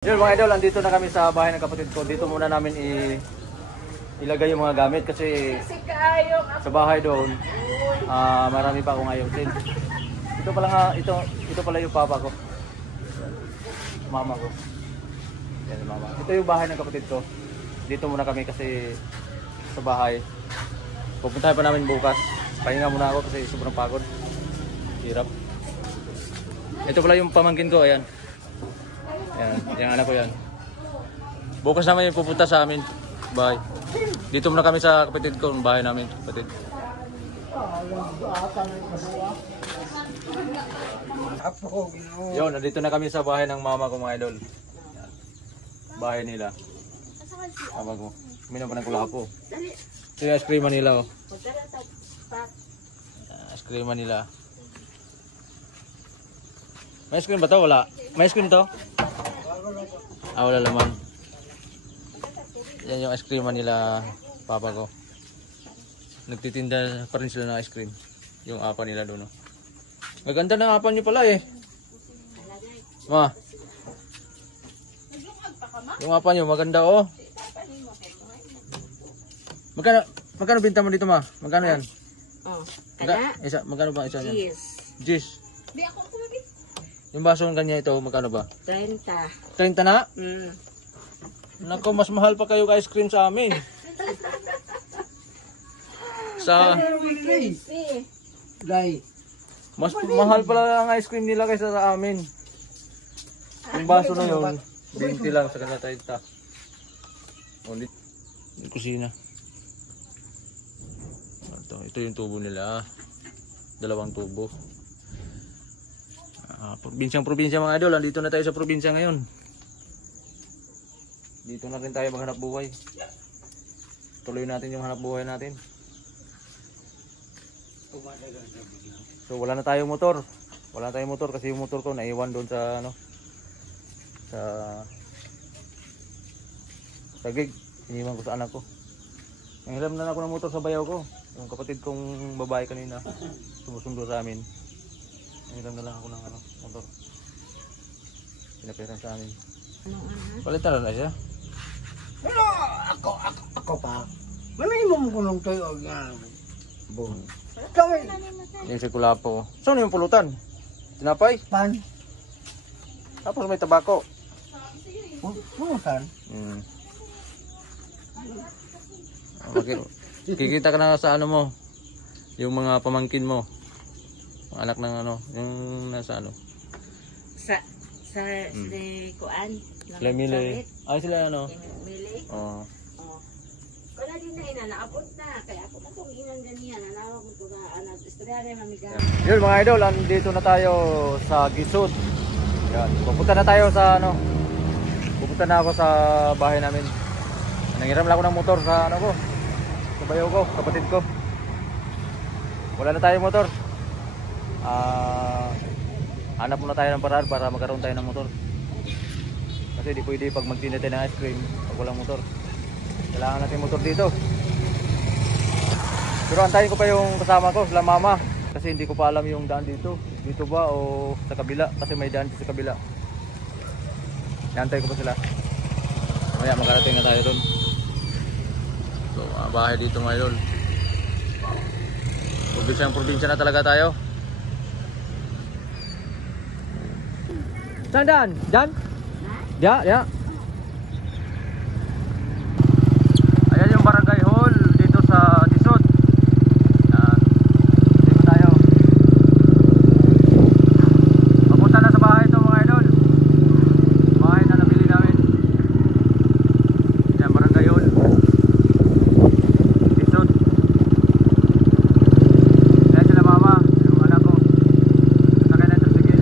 Yun mga idol, andito na kami sa bahay ng kapatid ko. Dito muna namin ilagay yung mga gamit kasi sa bahay doon marami pa akong ayusin. Ito pala nga, ito pala yung papa ko. Mama ko. Yan mama. Ito yung bahay ng kapatid ko. Dito muna kami kasi sa bahay. Pupuntahan pa namin bukas. Pahinga muna ako kasi sobrang pagod. Hirap. Ito pala yung pamangkin ko, ayan. Yan, yung anak ko yan. Bukas naman yung pupunta sa amin. Bye. Dito muna kami sa kapatid ko, bahay namin, kapatid. Yun, nandito na kami sa bahay ng mama ko mga idol. Yan. Bahay nila. Tama ko. Uminom pa ng kulapo. Ito yung ice cream nila, oh. Ice cream nila. May ice cream ba to? Wala. May ice cream to? Wala laman. Yan yung ice cream nila, papa ko. Nagtitinda pa rin sila ng ice cream. Yung apa nila doon. Oh. Maganda na apa nyo pala eh. Ma. Yung apa nyo, maganda oh. Magkano binta mo dito ma? Magkano yan? Oh, magkano ba isa yan? Gis. Yung baso ng kanya ito, magkano ba? 30. 30 na? Mm. Nako, mas mahal pa kayo ice cream sa amin. Mas mahal pala ang ice cream nila kaysa sa amin. Yung baso na yun, 20 lang sa kanya 30. Ulit. Yung kusina. Ito yung tubo nila. 2 tubo. Probinsya mga idol, andito na tayo sa probinsya ngayon. Dito na rin tayo maghanap buhay. Tuloy natin yung hanap buhay natin. So wala na tayong motor. Wala na tayong motor kasi yung motor ko naiwan doon sa sa gig. Iniwan ko sa anak ko. Nanghiram na ako ng motor sa bayaw ko. Yung kapatid kong babae kanina sumusundo sa amin. Nanghiram na lang ako ng motor. Pinaperan sa amin. Palitan na siya. Pero ako pa. Manay mo kulong tayo nga. Bon. Kami. Yung si Kulapo. Saan yung pulutan? Tinapay? Pan. Tapos may tabako. Pulutan. Kikita ka na sa ano mo. Yung mga pamangkin mo. Anak ng yung nasa Sa kuan. Sila Mili. Ay sila Mili. Oo. Wala din na inaabot na. Kaya ako na itong inang ganyan. Nalawa ko ito na istorya rin mamiga. Yun mga idol, andito na tayo sa Gisod. Yan. Pupunta na tayo sa Pupunta na ako sa bahay namin. Nanghiram lang ako ng motor sa sa bayaw ko, kapatid ko. Wala na tayong motor. Hanap muna tayo ng paraan para magkaroon tayo ng motor. Kasi di pwede pag magtinda tayo ng ice cream pag walang motor. Kailangan natin motor dito. Pero antayin ko pa yung kasama ko, sila mama. Kasi hindi ko pa alam yung daan dito. Dito ba o sa kabila? Kasi may daan sa kabila. Antayin ko pa sila. Mamaya makarating na tayo doon. So bahay dito ngayon. Probinsya na talaga tayo. Saan daan? Daan? Ya. Ayan yung barangay hall dito sa Gisod. Dito tayo. Papunta na sa bahay ito mga idol. Bahay na nabili namin. Ayan barangay hall. Gisod. Ayan sila mama. Yung anak ko. Sakay na ito sige.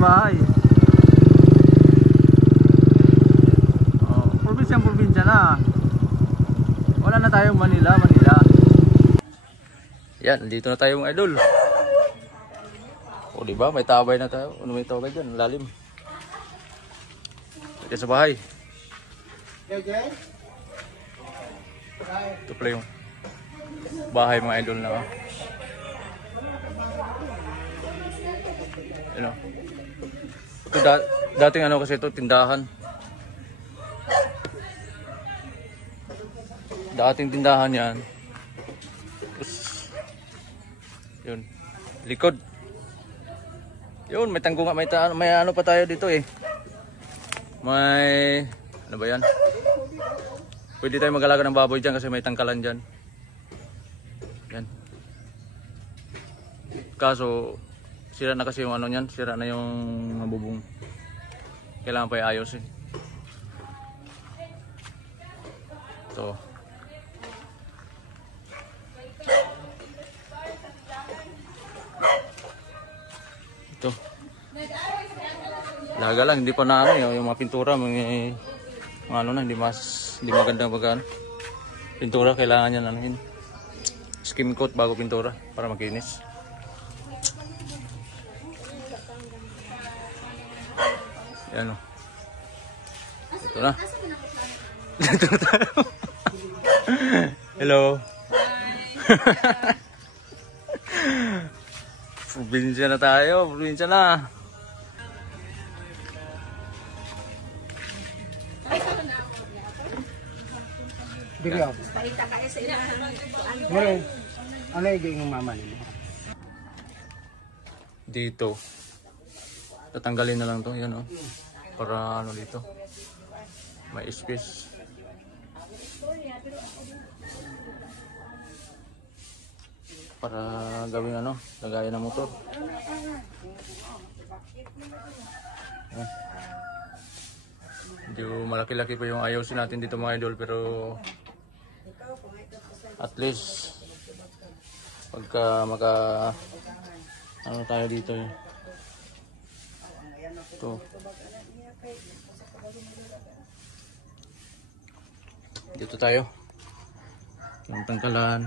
bahay. Oh, probinsya na. Wala na tayong Manila. Yan, dito na tayo mga idol. O diba, may tabay na tayo. Ano may tabay dyan? Lalim. Dito sa bahay. Ito pala yung bahay mga idol na. Ano? Ito dating ano kasi ito, tindahan. Dating tindahan yan. Tapos, yun, likod. Yun, may tanggungan, may ano pa tayo dito eh. May, ano ba yan? Pwede tayo mag-alaga ng baboy dyan kasi may tangkalan dyan. Yan. Kaso, sira na kasi yung ano nyan, sira na yung mabubong. Kailangan pa i-ayos eh. Ito. Ito. Laga lang, hindi pa na ano yung mga pintura, mga ano na, hindi magandang bagaan. Pintura kailangan yan ano yun. Skim coat bago pintura para makinis. Yan o. Ito na. Dito na tayo. Hello. Probinsya na tayo. Probinsya na. Bigyan. Paita kayo sa ilahan. Ano yung mama nila? Dito. Tatanggalin na lang to, yan oh. Para ano dito. May space. Para gawing ano, lagayan ng motor. Medyo malaki-laki pa yung ayusin natin dito mga idol, pero at least pagka ano tayo dito eh. Ito. Dito tayo. Yung tangkalan.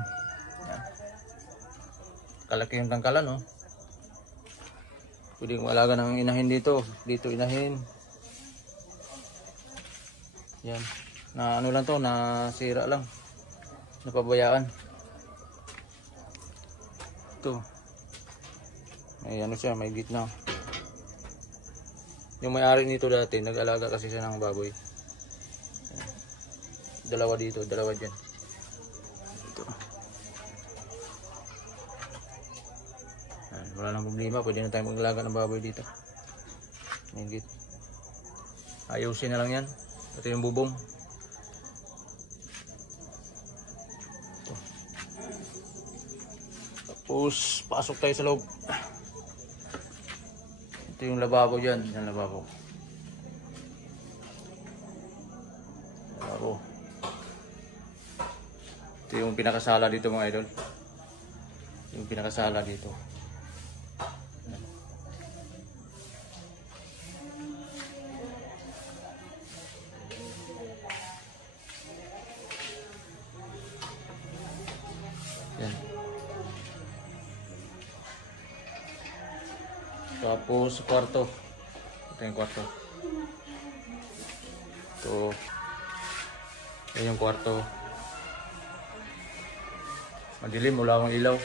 Yan. Kalaki yung tangkalan, no? Pwede kong alaga ng inahin dito. Dito inahin. Yan. Na ano lang to, nasira lang. Napabayaan. Ito. May ano siya, may gitna. Yung may-ari nito dati, nag-alaga kasi siya ng baboy. Dalawa dito, dalawa dyan. Ito. Wala nang problema, pwede na tayo mag-alaga ng baboy dito. Higit. Ayusin na lang yan. Ito yung bubong. Ito. Tapos, pasok tayo sa loob. Ito yung lababo dyan. Yan lababo. Lababo. Ito yung pinakasala dito mga idol. Yung pinakasala dito. Yan. Tapos kwarto. Ito yung kwarto. Ito. Yan yung kwarto. Madilim, wala akong ilaw.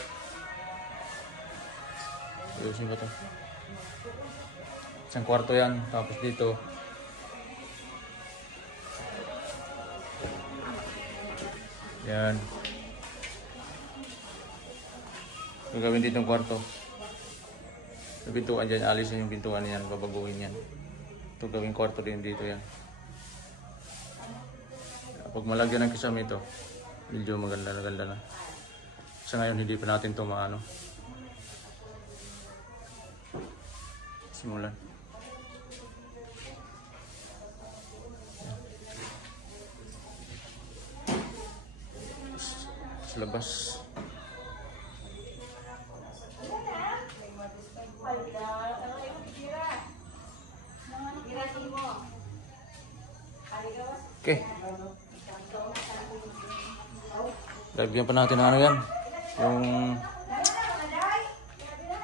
Ayusin ko to. Isang kwarto yan. Tapos dito. Yan. Gagawin dito yung kwarto. Yung pintuan dyan, alisin yung pintuan yan, babaguhin yan. Ito gawing kwarto din dito yan. Pag malagyan ng kisame ito, medyo maganda na. Sa ngayon hindi pa natin ito maano. Simulan. Yan. Sa labas. Okay. Lagyan pa natin ng ano yan. Yung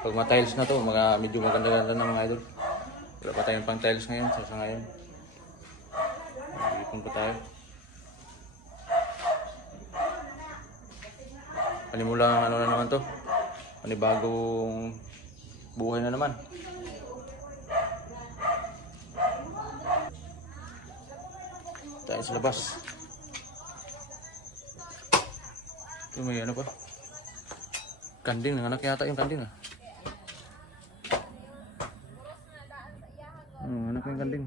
pag ma-tiles na to, medyo maganda-ganda na mga idol. Wala pa tayong pang tiles ngayon, sa ngayon. Ipon pa tayo. Panimulang ano na naman to. Panibagong buhay na naman. Tayo sa labas. Ito may ano pa. Kanding, nanganak yata yung kanding ah. Anak yung kanding.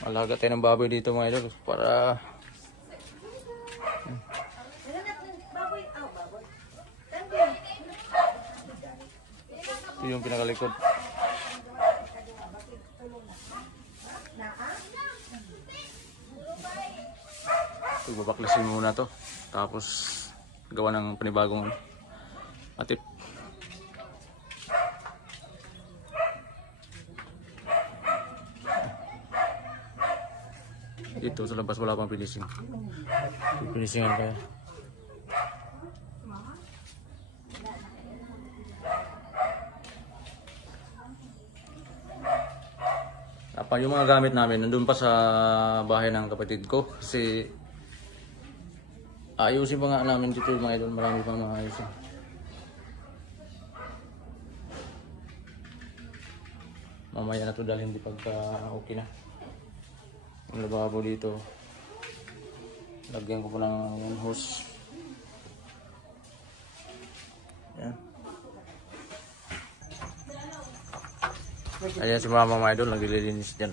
Malaga tayo ng baboy dito mga idol para ito yung pinakalikod. Ito, babaklasin muna to tapos gawa ng panibagong atip. Dito sa labas wala pang finishing. Finishingan kaya. Apa yung mga gamit namin nandun pa sa bahay ng kapatid ko kasi ayusin pa nga namin dito mga idol, marami pang mga ayusin. Mamaya na to dahil hindi pagka okay na. Ang lababo dito. Lagyan ko pa ng hose. Yan. Ayan si mama mga idol, naglilinis dyan.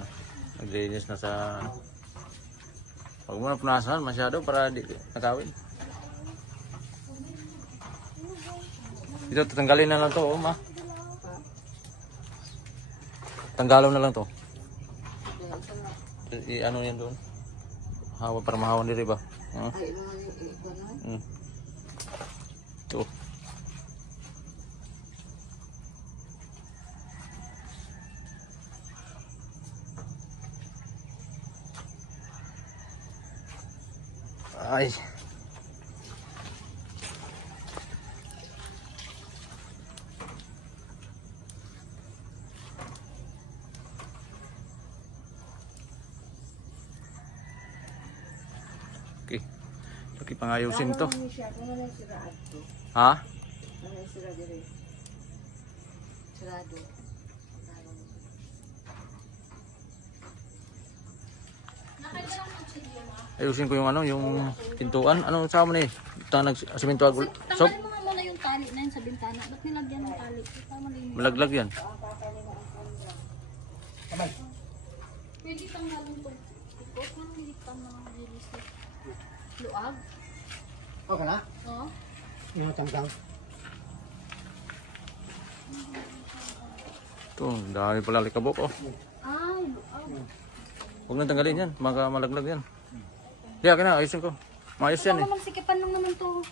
Naglilinis na sa... Huwag mo na punasan masyado para di nakawin. Ito, tatanggalin na lang to, oh, ma. Tanggalon na lang to. Ano yan doon? Hawa para mahawan diri ba? Ito. Ay. Okay. Lagi pangayusin to. Ha? Ayusin ko yung ano, yung pintuan. Ano sa mo ni? Tanag semento agul. So, Tanggalin mo nga muna yung tali na yun sa bintana. Ba't nilagyan ng tali? Tama na yun. malaglag yan. Pwede tanggalin to. Ikot man, hindi ka na-release. Luag? Okay na? Oo. Yung tanggal. Ito, dami pala likabok oh. Ay, luag. Huwag nang tanggalin yan, malaglag yan. Di akin na, ayusin ko. Maayos yan eh. Sikipan lang naman to.